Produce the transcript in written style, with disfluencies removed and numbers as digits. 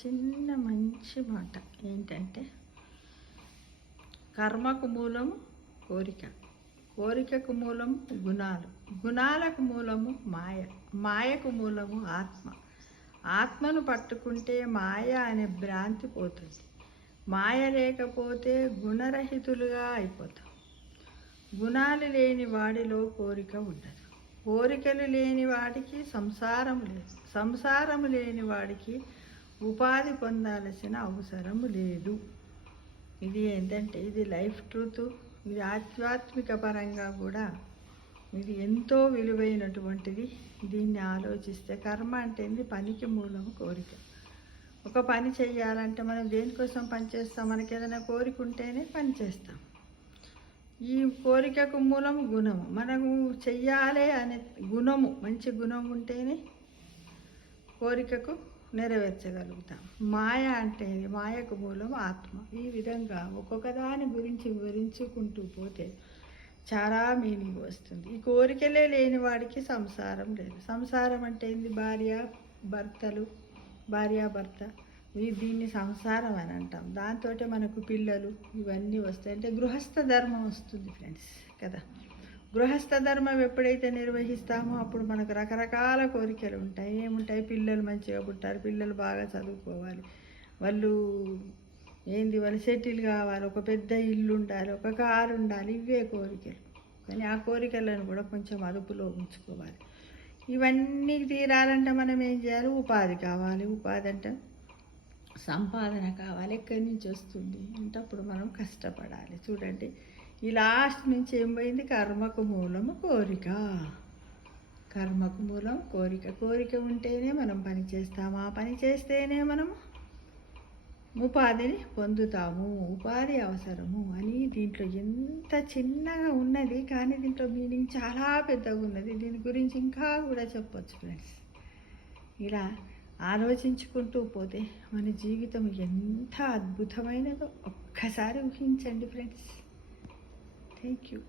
చిన్న మంచి మాట ఏంటంటే, కర్మకు మూలము కోరిక, కోరికకు మూలము గుణాలు, గుణాలకు మూలము మాయ, మాయకు మూలము ఆత్మ. ఆత్మను పట్టుకుంటే మాయ అనే భ్రాంతి పోతుంది. మాయ లేకపోతే గుణరహితులుగా అయిపోతాం. గుణాలు లేని వాడిలో కోరిక ఉండదు. కోరికలు లేని వాడికి సంసారం లేదు. సంసారం లేని వాడికి ఉపాధి పొందాల్సిన అవసరం లేదు. ఇది ఏంటంటే, ఇది లైఫ్ ట్రూత్. ఇది ఆధ్యాత్మిక పరంగా కూడా ఇది ఎంతో విలువైనటువంటిది. దీన్ని ఆలోచిస్తే కర్మ అంటే పనికి మూలము కోరిక. ఒక పని చెయ్యాలంటే మనం దేనికోసం పని చేస్తాం? మనకి ఏదైనా కోరిక ఉంటేనే పని చేస్తాం. ఈ కోరికకు మూలము గుణము. మనము చెయ్యాలి అనే గుణము, మంచి గుణం ఉంటేనే కోరికకు నెరవేర్చగలుగుతాం. మాయ అంటే మాయకు మూలం ఆత్మ. ఈ విధంగా ఒక్కొక్క దాని గురించి వివరించుకుంటూ పోతే చాలా మీనింగ్ వస్తుంది. ఈ కోరికలే లేని వాడికి సంసారం లేదు. సంసారం అంటే భార్య భర్త, దీన్ని సంసారం అని అంటాం. దాంతో మనకు పిల్లలు ఇవన్నీ వస్తాయి. అంటే గృహస్థ ధర్మం వస్తుంది ఫ్రెండ్స్ కదా. గృహస్థ ధర్మం ఎప్పుడైతే నిర్వహిస్తామో అప్పుడు మనకు రకరకాల కోరికలు ఉంటాయి. ఏముంటాయి? పిల్లలు మంచిగా పుట్టారు, పిల్లలు బాగా చదువుకోవాలి, వాళ్ళు సెటిల్ కావాలి, ఒక పెద్ద ఇల్లు ఉండాలి, ఒక కారు ఉండాలి. ఇవే కోరికలు. కానీ ఆ కోరికలను కూడా కొంచెం అదుపులో ఉంచుకోవాలి. ఇవన్నీ తీరాలంటే మనం ఏం చేయాలి? ఉపాధి కావాలి. ఉపాధి అంటే సంపాదన కావాలి. ఎక్కడి నుంచి వస్తుంది అంటే అప్పుడు మనం కష్టపడాలి. చూడండి, ఈ లాస్ట్ నుంచి ఏం పోయింది? కర్మకు మూలము కోరిక. కర్మకు మూలం కోరిక. కోరిక ఉంటేనే మనం పని చేస్తాము. ఆ పని చేస్తేనే మనము ఉపాధిని పొందుతాము. ఉపాధి అవసరము అని దీంట్లో ఎంత చిన్నగా ఉన్నది, కానీ దీంట్లో మీనింగ్ చాలా పెద్దగా ఉన్నది. దీని గురించి ఇంకా కూడా చెప్పొచ్చు ఫ్రెండ్స్. ఇలా ఆలోచించుకుంటూ పోతే మన జీవితం ఎంత అద్భుతమైనదో ఒక్కసారి ఊహించండి ఫ్రెండ్స్. Thank you.